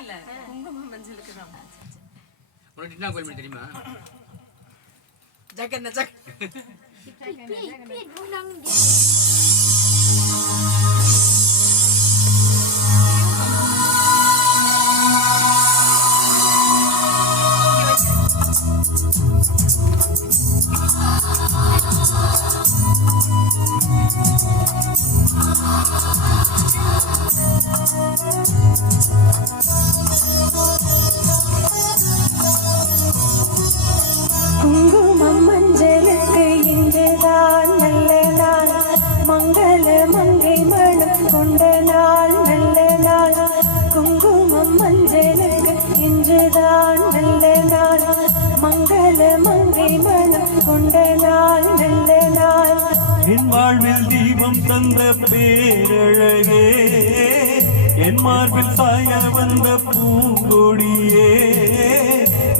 இல்ல குங்குமம் மஞ்சளுக்கு தான். உனக்கு என்ன கோயில் தெரியுமா? ஜக்கண்ண ஜக் குங்குமம் மஞ்சளுக்கு இன்றுதான் நல்ல நாள், மங்கள மங்கை மனம் கொண்ட நாள் நல்ல நாள். குங்குமம் மஞ்சளுக்கு இன்றுதான் நல்ல நாள், மங்கள மங்கை மனம் கொண்ட நாள் நல்ல நாள். என் வாழ்வில் தீபம் தந்த பேரழகே, என் மார்பில் சாய வந்த பூங்கொடியே,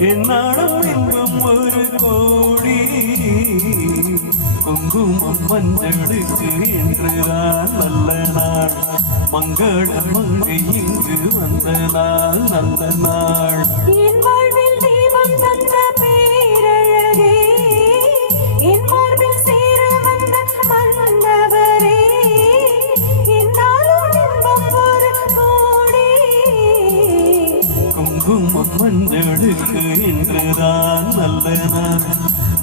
என் நாடும் இன்பம் ஒரு கோடி. குங்குமம் மஞ்சளுக்கு என்றுதான் நல்ல நாள், மங்கள மங்கை இங்கு வந்த நாள் நல்ல நாள். என் வாழ்வில் தீபம் தந்த பேரழகே, என் மார்பில் சேர வந்த மன்னவரே, என்னாலும் இன்பம் ஒரு கோடி. குங்குமம் மஞ்சளுக்கு என்றுதான் நல்ல நாள்,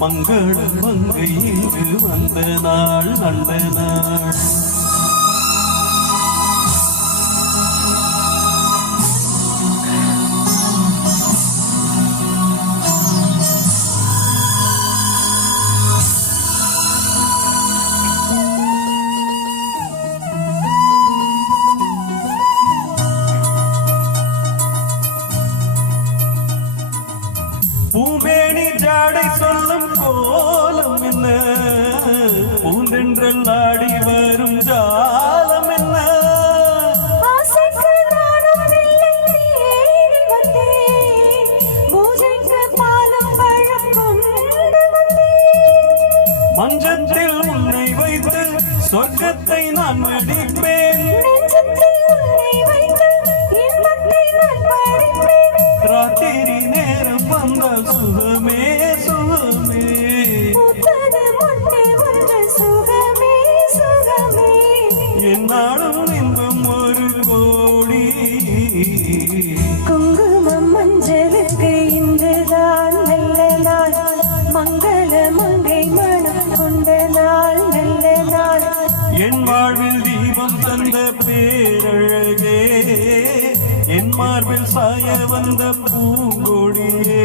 மங்கள மங்கை இங்கு வந்த நாள் நல்ல நாள். பூமேனி ஜாடை சொல்லும் கோலம் என்ன, பூந்தென்றல் ஆடி வரும் ஜாலம் என்ன. ஆசைக்கு நானும் இல்லை தேடி வந்தேன், பூஜைக்கு பாலும் பழம் கொண்டு வந்தேன். மஞ்சத்தில் உன்னை வைத்து சொர்க்கத்தை நான் வெடிப்பேன், நெஞ்சத்தில் உன்னை வைத்து இன்பத்தை நான் படிப்பேன். ராத்திரி நேரம் வந்தால் சுகமே சுகமே, பூத்தது முன்னே ஒன்று சுகமே சுகமே. என்னாலும் இன்பம் ஒரு கோடி. குங்குமம் மஞ்சளுக்கு இன்றுதான் நல்ல நாள், மங்கள மங்கை மனம் கொண்ட நாள் நல்ல நாள். என் வாழ்வில் தீபம் தந்த பேரழகே, என் மார்பில் சாய வந்த பூங்கொடியே,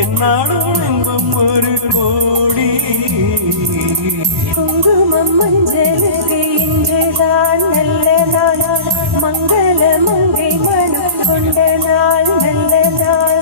என்னாலும் இன்பம் ஒரு கோடி. குங்குமம் மஞ்சளுக்கு இன்றுதான் நல்ல நாள், மங்கள மங்கை மனம் கொண்ட நாள் நல்ல நாள்.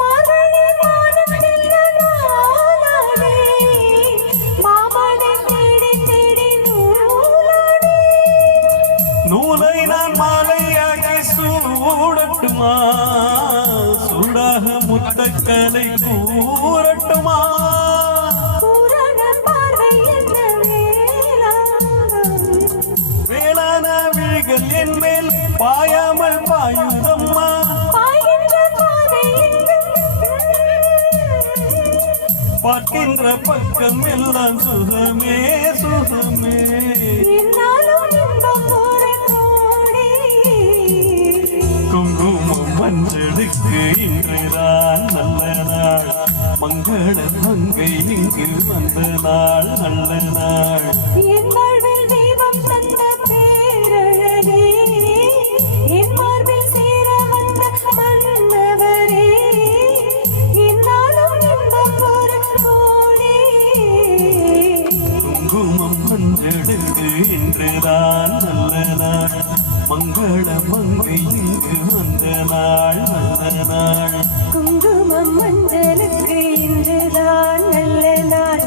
மார்கழி மாதம் நல்ல நாளானே, மாமனை தேடி தேடி நூலானே. நூலை நான் மாலையாக்கி சூடட்டுமா, சூடாக முத்தக்கலை கூறட்டுமா. பூரண பார்வை என்ன வேளாண், வேளான விழிகள் என் மேல் பாயாமல் பாயுதம்மா. பாய்கின்ற பாதை எங்கும் பார்க்கின்ற பக்கம் எல்லாம் சுகமே சுகமே. என்னாலும் இன்பம் ஒரு கோடி. குங்குமம் மஞ்சளுக்கு இன்றுதான் நல்ல நாள், மங்கள மங்கை இங்கு வந்த நாள் நல்ல நாள். என் வாழ்வில் தீபம் தந்த பேரழகே, என் மார்பில் சேர வந்த மன்னவரே, என்னாலும் இன்பம் ஒரு கோடி. குங்குமம் மஞ்சளுக்கு இன்றுதான் நல்ல நாள், மங்கள மங்கை இங்கு வந்த நாள் நல்ல நாள். குங்குமம் மஞ்சளுக்கு இன்றுதான் நல்ல நாள்,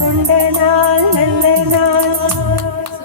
கொண்ட நாள்